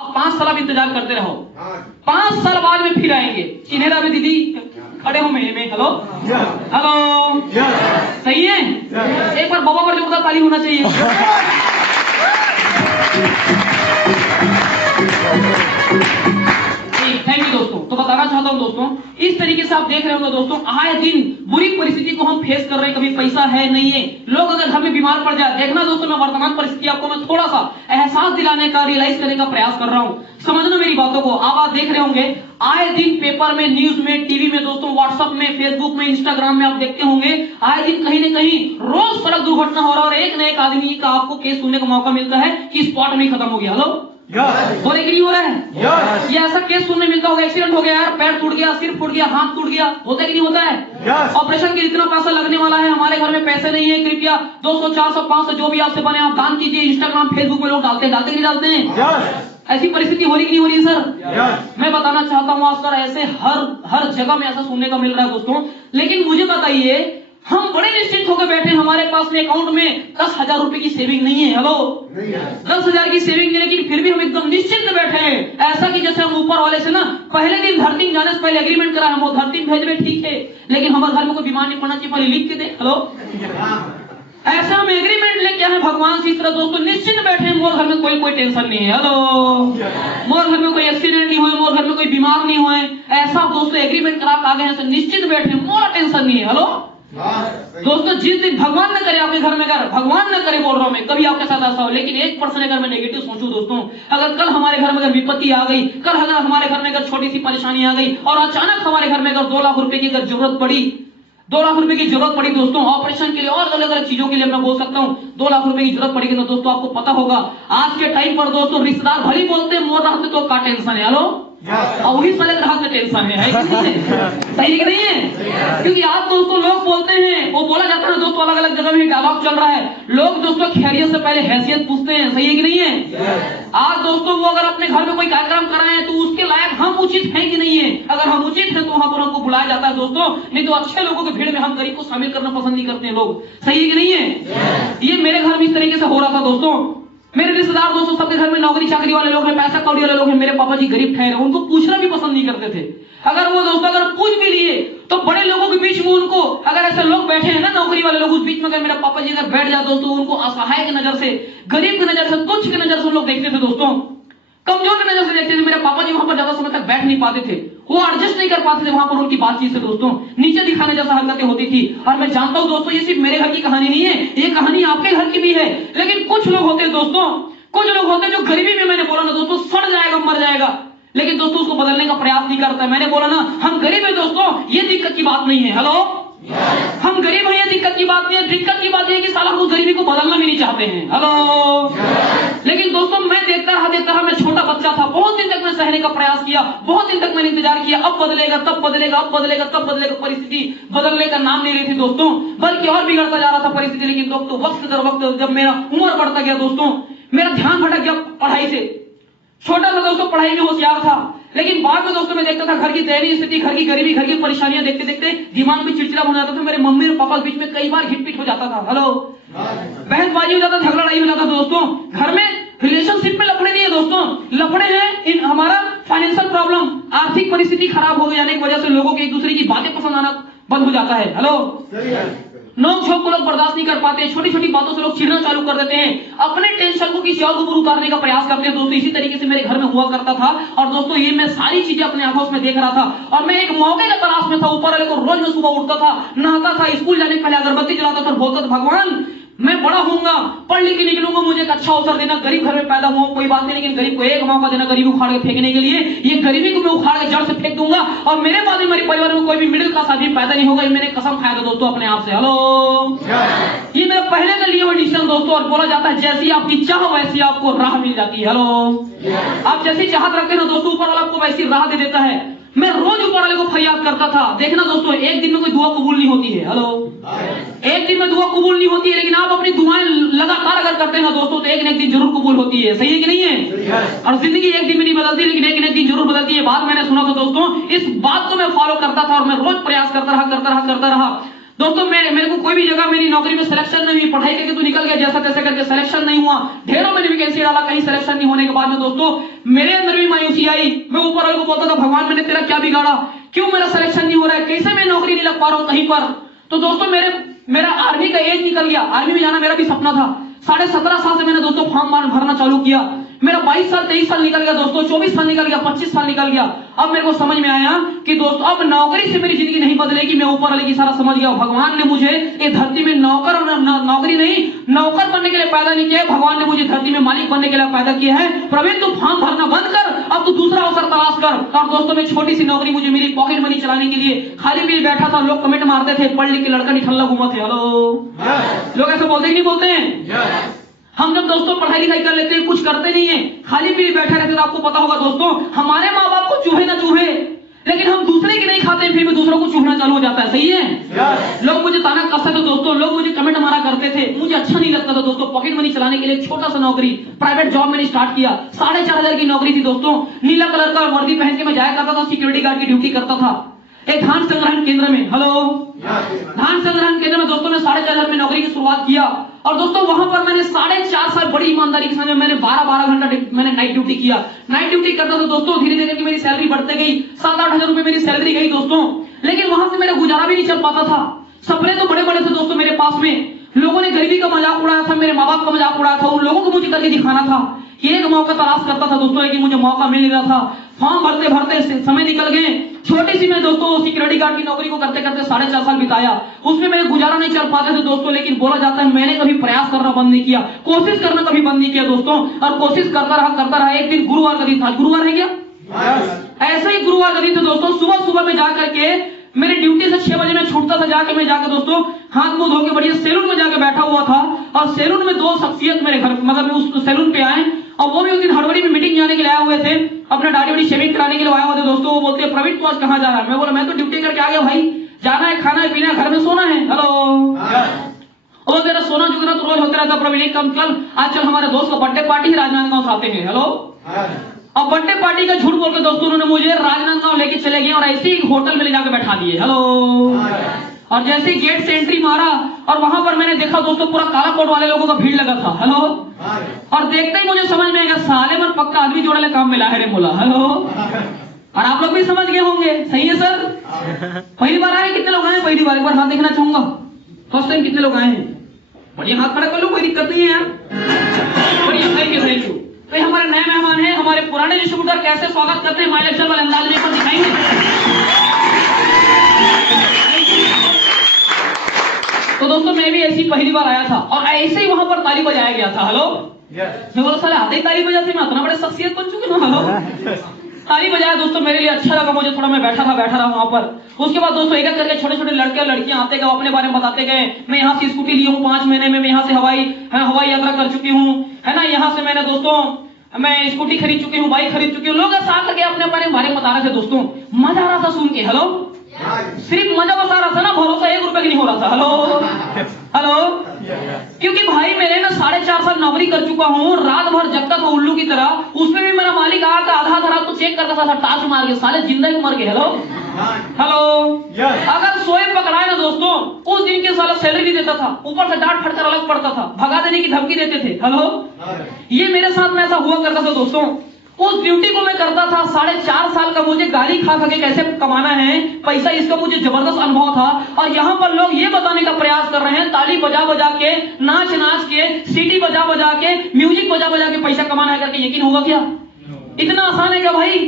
आप 5 साल अब इंतजार करते रहो, 5 साल बाद में फिर आएंगे। चिन्हेरा में दीदी खड़े हो मेले में, हेलो हेलो, सही है। एक बार बाबा पर जोरदार ताली होना चाहिए। थैंक यू दोस्तों। तो बताना चाहता हूं दोस्तों, इस तरीके से आप देख रहे होंगे दोस्तों, आए दिन बुरी परिस्थिति को हम फेस कर रहे हैं। कभी पैसा है नहीं है, लोग अगर घर में बीमार पड़ जाए, देखना दोस्तों मैं वर्तमान परिस्थिति आपको मैं थोड़ा सा एहसास दिलाने का, रियलाइज करने का प्रयास कर रहा हूं। समझना मेरी बातों को। आप देख रहे होंगे आए दिन पेपर में, न्यूज में, टीवी में दोस्तों, व्हाट्सएप में, फेसबुक में, इंस्टाग्राम में आप देखते होंगे आए दिन कहीं न कहीं रोज सड़क दुर्घटना हो रहा है और एक न एक आदमी का आपको केस सुनने का मौका मिलता है कि स्पॉट में खत्म हो गया। हेलो बोले कि नहीं हो रहा है? ये ऐसा केस सुनने मिलता होगा, एक्सीडेंट हो गया यार, पैर टूट गया, सिर फूट गया, हाथ टूट गया, होता कि नहीं होता है? ऑपरेशन के इतना पैसा लगने वाला है, हमारे घर में पैसे नहीं है, कृपया 200 400 500 जो भी आपसे बने आप दान कीजिए। इंस्टाग्राम फेसबुक में लोग डालते हैं, नहीं डालते हैं? ऐसी परिस्थिति हो रही कि नहीं हो रही सर? मैं बताना चाहता हूँ आज सर, ऐसे हर जगह में ऐसा सुनने का मिल रहा है दोस्तों। लेकिन मुझे बताइए, हम बड़े निश्चित होकर बैठे, हमारे पास में अकाउंट में 10,000 रुपए की सेविंग नहीं है। हेलो 10,000 की सेविंग नहीं, लेकिन फिर भी हम एकदम निश्चिंत बैठे हैं, ऐसा कि जैसे हम ऊपर वाले से ना पहले दिन धरती जाने से पहले एग्रीमेंट करा है, वो धरती भेज रहे ठीक है, लेकिन हमारे घर में कोई बीमार नहीं पड़ना चाहिए, पहले लिख के दे। हेलो ऐसा हम एग्रीमेंट लेके आए भगवान से, इस तरह दोस्तों निश्चित बैठे हैं, मोर घर में कोई टेंशन नहीं है। हेलो मोर घर में कोई एक्सीडेंट नहीं हुए, मोर घर में कोई बीमार नहीं हुए, ऐसा दोस्तों एग्रीमेंट करा के आगे हैं, निश्चित बैठे, मोर टेंशन नहीं है। हेलो दोस्तों, जिस दिन भगवान न करे आपके घर में, अगर भगवान न करे बोल रहा हूं मैं, कभी आपके साथ ऐसा हो, लेकिन 1% अगर मैं नेगेटिव सोचूं दोस्तों, अगर कल हमारे घर में अगर विपत्ति आ गई, कल अगर हमारे घर में अगर छोटी सी परेशानी आ गई और अचानक हमारे घर में अगर 2 लाख रुपए की अगर जरूरत पड़ी, 2 लाख रुपए की जरूरत पड़ी दोस्तों, ऑपरेशन के लिए और अलग अलग चीजों के लिए मैं बोल सकता हूं, 2 लाख रुपए की जरूरत पड़ेगी तो दोस्तों आपको पता होगा आज के टाइम पर दोस्तों रिश्तेदार भले बोलते हैं मोर रात में तो का टेंशन है। हेलो और वही साले ग्राहक में टेंशन है कि नहीं है? सही कि नहीं है? क्योंकि आज दोस्तों लोग बोलते हैं, वो बोला जाता है दोस्तों, अलग अलग जगह में डायलॉग चल रहा है, लोग दोस्तों खैरियत से पहले हैसियत पूछते हैं। सही है कि नहीं है? आज दोस्तों वो अगर अपने घर में कोई कार्यक्रम कराए तो उसके लायक हम उचित हैं कि नहीं है? अगर हम उचित हैं तो वहां पर हमको बुलाया जाता है दोस्तों, नहीं तो अच्छे लोगों की भीड़ में हम गरीब को शामिल करना पसंद नहीं करते हैं लोग। सही है कि नहीं है? ये मेरे घर में इस तरीके से हो रहा था दोस्तों। मेरे रिश्तेदार दोस्तों सबके घर में नौकरी चाकरी वाले लोग हैं, पैसा कौड़ी वाले लोग हैं, मेरे पापा जी गरीब ठहरे, उनको पूछना भी पसंद नहीं करते थे। अगर वो दोस्तों अगर पूछ भी लिए तो बड़े लोगों के बीच में उनको, अगर ऐसे लोग बैठे हैं ना नौकरी वाले लोग, उस बीच में अगर मेरे पापा जी अगर बैठ जाते दोस्तों, उनको असहाय की नजर से, गरीब की नजर से, तुच्छ की नजर से लोग देखते थे दोस्तों, कमजोर की नजर से देखते थे। मेरे पापा जी वहां पर ज्यादा समय तक बैठ नहीं पाते थे, वो एडजस्ट नहीं कर पाते थे वहां पर उनकी बातचीत से दोस्तों, नीचे दिखाने जैसा हरकतें होती थी। और मैं जानता हूं दोस्तों, ये सिर्फ मेरे घर की कहानी नहीं है, ये कहानी आपके घर की भी है। लेकिन कुछ लोग होते हैं दोस्तों, कुछ लोग होते हैं जो गरीबी में, मैंने बोला ना दोस्तों, सड़ जाएगा, मर जाएगा, लेकिन दोस्तों उसको बदलने का प्रयास नहीं करता है। मैंने बोला ना, हम गरीब है दोस्तों, ये दिक्कत की बात नहीं है। हेलो हम गरीब हैं, ये दिक्कत की बात नहीं है। दिक्कत की बात यह कि साला हम उस गरीबी को बदलना भी नहीं चाहते हैं। हेलो लेकिन दोस्तों मैं देखता रहा, मैं छोटा बच्चा था, बहुत दिन तक मैं सहने का प्रयास किया, बहुत दिन तक मैंने इंतजार किया, अब बदलेगा, तब बदलेगा, अब बदलेगा, तब बदलेगा। परिस्थिति बदलने का नाम नहीं रही थी दोस्तों, बल्कि और बिगड़ता जा रहा था परिस्थिति। लेकिन दोस्तों वक्त दर वक्त जब मेरा उम्र बढ़ता गया दोस्तों, मेरा ध्यान भटक गया पढ़ाई से। छोटा था दोस्तों, पढ़ाई में होशियार था, लेकिन बाद में दोस्तों मैं देखता था घर की दयनीय स्थिति, घर की गरीबी, घर की परेशानियां देखते देखते दिमाग में चिड़चिड़ा हो जाता था। मेरे मम्मी और पापा के बीच में कई बार हिटपिट हो जाता था। हेलो बहसबाजी हो जाता, झगड़ा लड़ाई हो जाता दोस्तों। घर में रिलेशनशिप में लफड़े नहीं है दोस्तों, लफड़े हैं हमारा फाइनेंशियल प्रॉब्लम, आर्थिक परिस्थिति खराब हो जाने की वजह से लोगों के एक दूसरे की बातें पसंद आना बंद हो जाता है। हेलो नोक झोंक को लोग बर्दाश्त नहीं कर पाते, छोटी छोटी बातों से लोग चिढ़ना चालू कर देते हैं, अपने टेंशन को किसी और के ऊपर उतारने का प्रयास करते हैं दोस्तों। इसी तरीके से मेरे घर में हुआ करता था और दोस्तों ये मैं सारी चीजें अपने आंखों में देख रहा था और मैं एक मौके का तलाश में था। ऊपर वाले को रोज मैं सुबह उठता था, नहाता था, स्कूल जाने के पहले अगरबत्ती जलाता था, बोलता था भगवान मैं बड़ा होऊंगा, पढ़ लिख के निकलूंगा, मुझे एक अच्छा अवसर देना, गरीब घर में पैदा हुआ कोई बात नहीं, लेकिन गरीब को एक मौका देना गरीबी उखाड़ के फेंकने के लिए। ये गरीबी को मैं उखाड़ के जड़ से फेंक दूंगा और मेरे बाद में मेरे परिवार में कोई भी मिडिल क्लास आदमी पैदा नहीं होगा। ये मैंने कसम खाया था दोस्तों अपने आप से। हेलो ये मेरा पहले का लिए हुए डिसीजन दोस्तों। और बोला जाता है जैसी आपकी चाह वैसी आपको राह मिल जाती है। हेलो आप जैसी चाहत रखते हैं ना दोस्तों, ऊपर वाला आपको वैसी राह दे देता है। मैं रोज ऊपर वाले को फरियाद करता था। देखना दोस्तों एक दिन में कोई दुआ कबूल नहीं होती है। हेलो एक दिन में दुआ कबूल नहीं होती है, लेकिन आप अपनी दुआएं लगातार अगर करते हैं ना दोस्तों तो एक न एक दिन जरूर कबूल होती है। सही है कि नहीं है? और जिंदगी एक दिन में नहीं बदलती, लेकिन एक न एक दिन जरूर बदलती है। बात मैंने सुना था दोस्तों, इस बात को मैं फॉलो करता था और मैं रोज प्रयास करता रहा। दोस्तों मेरे को कोई भी जगह मेरी नौकरी में सिलेक्शन नहीं हुई, पढ़ाई करके तो निकल गया जैसा तैसा करके, सिलेक्शन नहीं हुआ, ढेरों मैंने वैकेंसी डाला, कहीं सिलेक्शन नहीं होने के बाद में दोस्तों मेरे अंदर भी मायूसी आई। मैं ऊपर वाले को बोलता था भगवान मैंने तेरा क्या बिगाड़ा, क्यों मेरा सिलेक्शन नहीं हो रहा है, कैसे मैं नौकरी नहीं लग पा रहा हूं कहीं पर। तो दोस्तों मेरा आर्मी का एज निकल गया, आर्मी में जाना मेरा भी सपना था। 17.5 साल से मैंने दोस्तों फॉर्म भरना चालू किया। मेरा 22 साल 23 साल निकल गया दोस्तों, 24 साल निकल गया, 25 साल निकल गया। अब मेरे को समझ में आया कि दोस्तों अब नौकरी से मेरी जिंदगी नहीं बदलेगी। मैं ऊपर वाले की सारा समझ गया, भगवान ने मुझे ये धरती में नौकरी नहीं नौकर बनने के लिए पैदा नहीं किया, भगवान ने मुझे धरती में मालिक बनने के लिए पैदा किया है। प्रवीण तू फॉर्म भरना बंद कर, अब तू दूसरा अवसर तलाश कर। और दोस्तों में छोटी सी नौकरी मुझे मिली पॉकेट मनी चलाने के लिए, खाली पीली बैठा था, लोग कमेंट मारते थे पढ़ लिख के लड़का निठल्ला घूमा थे। हेलो लोग ऐसे बोलते ही नहीं बोलते हैं। हम जब दोस्तों पढ़ाई लिखाई कर लेते हैं कुछ करते नहीं है, खाली पीली बैठे रहते, तो आपको पता होगा दोस्तों हमारे माँ बाप को चूहे ना चूहे, लेकिन हम दूसरे की नहीं खाते फिर भी दूसरों को चूहना चालू हो जाता है। सही है। लोग मुझे ताना कसते थे दोस्तों, लोग मुझे कमेंट मारा करते थे, मुझे अच्छा नहीं लगता था दोस्तों। पॉकेट मनी चलाने के लिए एक छोटा सा नौकरी प्राइवेट जॉब मैंने स्टार्ट किया, 4,500 की नौकरी थी दोस्तों। नीला कलर का वर्दी पहन के मैं जाया करता था, सिक्योरिटी गार्ड की ड्यूटी करता था एक धान संग्रहण केंद्र में। हेलो धान संग्रहण केंद्र में दोस्तों मैं 4,500 में नौकरी की शुरुआत किया। और दोस्तों वहां पर मैंने 4.5 साल बड़ी ईमानदारी के साथ मैंने 12 घंटा मैंने नाइट ड्यूटी किया। नाइट ड्यूटी करता था दोस्तों, धीरे धीरे करके मेरी सैलरी बढ़ते गई, 7-8 हजार रुपए मेरी सैलरी गई दोस्तों। लेकिन वहां से मेरा गुजारा भी नहीं चल पाता था। सपने तो बड़े बड़े थे दोस्तों मेरे पास में, लोगों ने गरीबी का मजाक उड़ाया था, मेरे माँ बाप का मजाक उड़ाया था, उन लोगों को मुझे करके दिखाना था। एक मौका तलाश करता था दोस्तों, लेकिन मुझे मौका मिल नहीं रहा था। फॉर्म भरते भरते समय निकल गए। छोटी सी मैं दोस्तों सिक्योरिटी गार्ड की नौकरी को करते करते 4.5 साल बिताया, उसमें मेरे गुजारा नहीं चल पाते थे दोस्तों। लेकिन बोला जाता है मैंने कभी प्रयास करना बंद नहीं किया, कोशिश करना कभी बंद नहीं किया दोस्तों, और कोशिश करता रहा। एक दिन गुरुवार का दिन था, गुरुवार है क्या? ऐसे ही गुरुवार का दिन था दोस्तों। सुबह में जाकर के मेरी ड्यूटी से 6 बजे में छूटता था, जाके मैं जाकर दोस्तों हाथ मुंह धो के बढ़िया सैलून में जाके बैठा हुआ था। और सैलून में 2 शख्सियत मेरे घर मतलब उस सैलून पे आए, और वो भी उस दिन हड़बड़ी में मीटिंग जाने के लिए आए हुए थे, अपना दाढ़ी वाड़ी शेविंग कराने के लिए आए हुए थे दोस्तों। वो बोलते हैं प्रवीण तू आज कहाँ जा रहा है? मैं बोला मैं तो ड्यूटी करके आ गया भाई, जाना है, खाना है, पीना है, घर में सोना है। हेलो और तेरा सोना जुगना तो रोज होता रहता प्रवीण, एक काम चल आज चल हमारे दोस्त का बर्थडे पार्टी है, राजनांदगांव से आते हैं। हेलो अब बर्थडे पार्टी का झूठ बोल के दोस्तों उन्होंने मुझे राजनांदगांव लेके चले गए और ऐसे ही होटल में ले जाकर बैठा दिए। हेलो और जैसे ही गेट से एंट्री मारा और वहां पर मैंने देखा दोस्तों पूरा काला कोट वाले लोगों का भीड़ लगा था। हेलो और देखते ही मुझे समझ में आएगा साले में पक्का आदमी जोड़े काम मिला है रे बोला। हेलो और आप लोग भी समझ गए होंगे। सही है सर? पहली बार आए कितने लोग आए? पहली बार एक बार हाथ देखना चाहूंगा। फर्स्ट टाइम कितने लोग आए हैं? बढ़िया हाथ खड़ा कर लो, कोई दिक्कत नहीं है यार। बढ़िया थैंक यू। तो हमारे नए मेहमान हैं, हमारे पुराने डिस्ट्रीब्यूटर कैसे स्वागत करते हैं माइक लेक्चर वाले अंदाज में दिखाएंगे। तो दोस्तों मैं भी ऐसी पहली बार आया था और ऐसे ही वहां पर ताली बजाया गया था। हेलो मैं बोला साले आते ही ताली बजाते, मैं इतना बड़े शख्सियत बन चुकी हूँ। हेलो ताली बजाया दोस्तों, मेरे लिए अच्छा लगा, मुझे थोड़ा मैं बैठा रहा वहां पर। उसके बाद दोस्तों एक करके छोटे छोटे लड़के और लड़कियां आते गए, अपने बारे में बताते गए। मैं यहाँ से स्कूटी ली हूँ 5 महीने में, मैं यहाँ से हवाई यात्रा कर चुकी हूँ, है ना। यहाँ से मैंने दोस्तों मैं स्कूटी खरीद चुकी हूँ, बाइक खरीद चुकी हूँ। लोग साथ लगे अपने बारे में बता रहे थे दोस्तों, मजा आ रहा था सुन के। हेलो सिर्फ मजा बता रहा था ना, भरोसा 1 रुपए की नहीं हो रहा था। हेलो क्योंकि भाई मैंने ना 4.5 साल नौकरी कर चुका हूँ, रात भर जगता था उल्लू की तरह। उसमें भी मेरा मालिक आकर आधा रात को चेक करता था, टाच मार के साले जिंदा ही मर गए। हेलो अगर सोए पकड़ाए ना दोस्तों उस दिन के साला सैलरी नहीं देता था, ऊपर से डांट फटकर अलग पड़ता था, भगा देने की धमकी देते थे। हेलो ये मेरे साथ में ऐसा हुआ करता था दोस्तों। उस ड्यूटी को मैं करता था 4.5 साल का, मुझे गाली खा के कैसे कमाना है पैसा, इसका मुझे जबरदस्त अनुभव था। और यहाँ पर लोग ये बताने का प्रयास कर रहे हैं ताली बजा बजा के, नाच के, सीटी बजा बजा के, म्यूजिक बजा बजा के पैसा कमाना है करके। यकीन होगा क्या? इतना आसान है क्या भाई?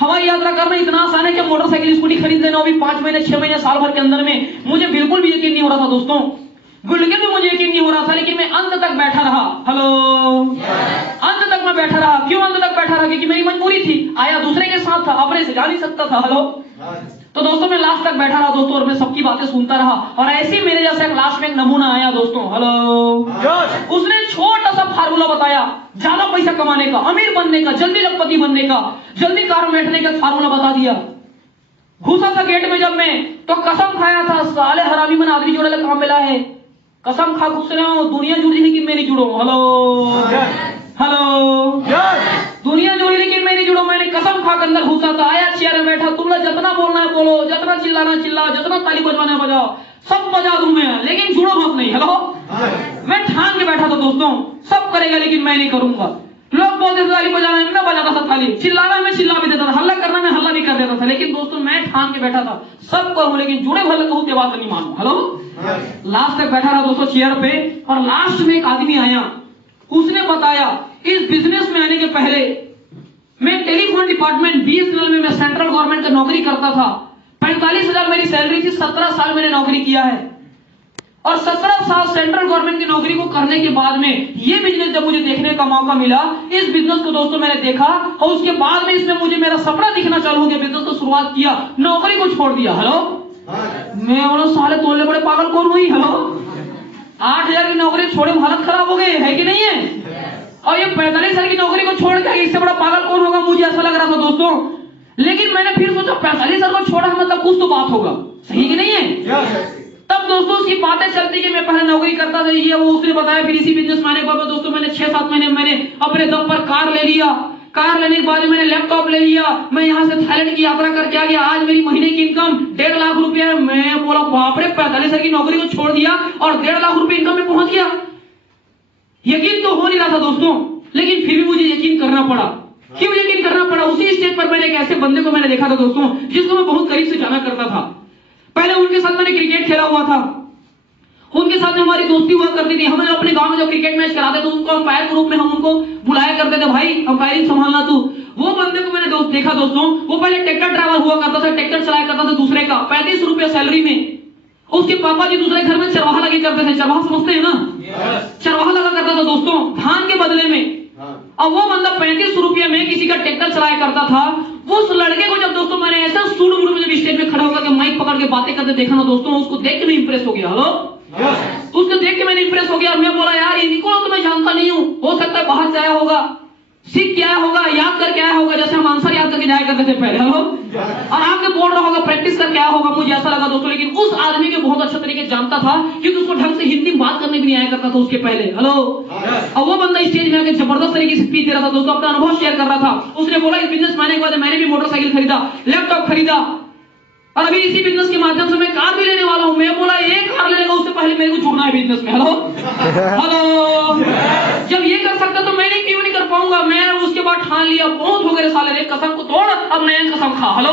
हवाई यात्रा करना इतना आसान है क्या? मोटरसाइकिल स्कूटी खरीद लेना, वो भी 5 महीने 6 महीने साल भर के अंदर में। मुझे बिल्कुल भी यकीन नहीं हो रहा था दोस्तों, बिल्कुल भी मुझे यकीन नहीं हो रहा था। लेकिन मैं अंत तक बैठा रहा। हेलो अंत तक मैं बैठा रहा। क्यों अंत तक बैठा रहा? क्योंकि मेरी मजबूरी थी। आया दूसरे के साथ था, अपने से जा नहीं सकता था। हेलो तो दोस्तों मैं लास्ट तक बैठा रहा दोस्तों, और मैं सबकी बातें सुनता रहा। और ऐसे ही मेरे जैसे एक लास्ट में एक नमूना आया दोस्तों। हेलो उसने छोटा सा फार्मूला बताया ज्यादा पैसा कमाने का, अमीर बनने का, जल्दी लखपति बनने का, जल्दी कार में बैठने का फार्मूला बता दिया। घुसा था गेट में जब मैं, तो कसम खाया था साले हरामी मन आदमी जोड़े काम मिला है। कसम खा घुस रहे हो, दुनिया जुड़ी लेकिन मैं नहीं जुड़ो। हेलो दुनिया जुड़ी लेकिन मैं नहीं जुड़ो। मैंने कसम खा के अंदर घुसा था, आया चेयर में बैठा, तुम लोग जितना बोलना है बोलो, जितना चिल्लाना चिल्लाओ, जितना ताली बजवाना बजाओ। सब बजा दूं मैं, लेकिन जुड़ो मत नहीं। हेलो, मैं ठान के बैठा था दोस्तों, सब करेगा लेकिन मैं नहीं करूंगा। लोग बोलते थे ताली बजाना है, मैं बजाता था ताली, चिल्लाना मैं चिल्ला भी देता था, हल्ला करना मैं हल्ला भी कर देता था, लेकिन दोस्तों मैं ठान के बैठा था सब करूं, लेकिन जुड़े भले कहूं के बात नहीं मानू। हेलो, लास्ट तक बैठा रहा दोस्तों चेयर पे, और लास्ट में एक आदमी आया, उसने बताया इस बिजनेस में आने के पहले मैं टेलीफोन डिपार्टमेंट BSNL में मैं सेंट्रल गवर्नमेंट का नौकरी करता था, 45,000 मेरी सैलरी थी, 17 साल मैंने नौकरी किया है, और 17 साल सेंट्रल गवर्नमेंट की नौकरी को करने के बाद में ये बिजनेस जब मुझे देखने का मौका मिला, इस बिजनेस को दोस्तों मैंने देखा, और उसके बाद में इसमें मुझे मेरा सपना दिखना चालू हो गया, बिजनेस को शुरुआत किया, नौकरी को छोड़ दिया। हेलो, मैं बोला साले तोड़ने बड़े पागल कौन हुई। हेलो, 8,000 की नौकरी छोड़े हालत खराब हो गई है कि नहीं है, और ये 45 साल की नौकरी को छोड़ के इससे बड़ा पागल कौन होगा, मुझे ऐसा लग रहा था दोस्तों। लेकिन मैंने फिर सोचा 45 साल को छोड़ा है मतलब कुछ तो बात होगा, सही कि नहीं है। तब दोस्तों उसकी बातें चलती कि मैं पहले नौकरी करता था, ये वो उसने बताया, फिर इसी बिजनेस में आने के बाद दोस्तों मैंने 6-7 महीने मैंने अपने दम पर कार ले लिया, कार लेने के बाद मैंने लैपटॉप ले लिया, मैं यहाँ से थाईलैंड की यात्रा करके आ गया, आज मेरी महीने की इनकम 1.5 लाख रुपया है। मैं बोला बाप रे, 45 साल की नौकरी को छोड़ दिया और 1.5 लाख रुपए इनकम में पहुंच गया। यकीन तो हो नहीं रहा था दोस्तों, लेकिन फिर भी मुझे यकीन करना पड़ा। क्यों यकीन करना पड़ा? उसी स्टेज पर मैंने एक ऐसे बंदे को मैंने देखा था दोस्तों, जिसको मैं बहुत करीब से जाना करता था। पहले उनके साथ मैंने क्रिकेट खेला हुआ था, उनके साथ हमारी दोस्ती हुआ करती थी। हमें अपने गांव में जब क्रिकेट मैच कराते तो उनको अंपायर के रूप में हम उनको बुलाया करते थे, भाई अंपायरिंग संभालना तू। वो बंदे को मैंने देखा दोस्तों, वो पहले ट्रैक्टर ड्राइवर हुआ करता था, ट्रैक्टर चलाया करता था दूसरे का, 35 रुपया सैलरी में। उसके पापा जी दूसरे घर में चरवाहा लगे करते थे, चरवाहा समझते हैं ना, चरवाहा लगा करता था दोस्तों धान के बदले में। अब वो बंदा 35 रुपये में किसी का ट्रैक्टर चलाया करता था। उस लड़के को जब दोस्तों मैंने ऐसा सूट बूट में जब स्टेज में खड़ा होकर के माइक पकड़ के बातें करते देखा ना दोस्तों, उसको देख के मैं इंप्रेस हो गया। हेलो, उसको देख के मैंने इंप्रेस हो गया, और मैं बोला यार ये निको तो मैं जानता नहीं हूँ, हो सकता है बाहर से आया होगा, सीख के आया होगा, याद करके आया होगा, जैसे हम आंसर याद करके जाया करते थे पहले। हेलो, और आपके बोल रहा होगा, प्रैक्टिस करके आया होगा, मुझे ऐसा लगा दोस्तों। लेकिन उस आदमी के बहुत अच्छे तरीके जानता था, क्योंकि उसको ढंग से हिंदी में बात करने भी नहीं आया करता था उसके पहले। हेलो, और वो बंदा स्टेज में आके जबरदस्त तरीके से स्पीच दे रहा था दोस्तों, अपना अनुभव शेयर कर रहा था। उसने बोला इस बिजनेस में आने के बाद मैंने भी मोटरसाइकिल खरीदा, लैपटॉप खरीदा, और अभी इसी बिजनेस के माध्यम से मैं कार भी लेने वाला हूं। मैं बोला एक कार लेने का उससे पहले मेरे को जुड़ना है बिजनेस में। हेलो, हेलो, जब ये कर सकता तो मैंने क्यों नहीं कर पाऊंगा। मैं उसके बाद ठान लिया, बहुत हो गए साले, कसम को तोड़, अब नया कसम खा। हेलो,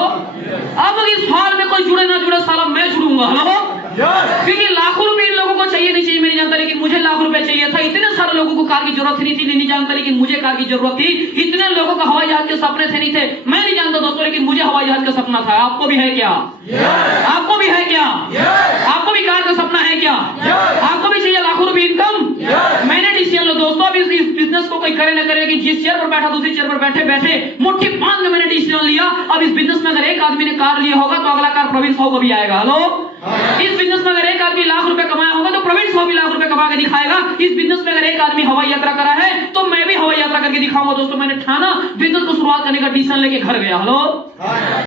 अब इस फाल में कोई जुड़े ना जुड़े साला मैं जुड़ूंगा। हेलो, क्योंकि लाखों रुपए इन लोगों को चाहिए नहीं चाहिए मैं नहीं जानता, लेकिन मुझे लाख रुपए चाहिए था। इतने सारे लोगों को कार की जरूरत नहीं थी, नहीं जानता, लेकिन मुझे कार की जरूरत थी। इतने लोगों को हवाई जहाज के सपने थे नहीं थे मैं नहीं जानता दोस्तों, लेकिन मुझे हवाई जहाज का सपना था। आपको भी है क्या? आपको भी है क्या? आपको भी कार का सपना है क्या? आपको भी चाहिए लाखों रुपए इनकम? मैंने डिसीजन लो दोस्तों, अब इस बिजनेस को कोई करे ना करे, कि जिस चेयर पर बैठा दूसरी चेयर पर बैठे बैठे मुट्ठी बांध के मैंने डिसीजन लिया। अब इस बिजनेस में अगर एक आदमी ने कार लिया होगा तो अगला कार प्रवीण साहू को भी आएगा। हेलो, इस बिजनेस में अगर एक आदमी लाख रुपए कमाया होगा तो प्रवीण साहू भी लाख रुपए कमा के दिखाएगा। इस बिजनेस में अगर एक आदमी हवाई यात्रा करा है तो मैं भी हवाई यात्रा करके दिखाऊंगा दोस्तों। मैंने ठाना, बिजनेस को शुरुआत करने का डिसीजन लेके घर गया। हेलो,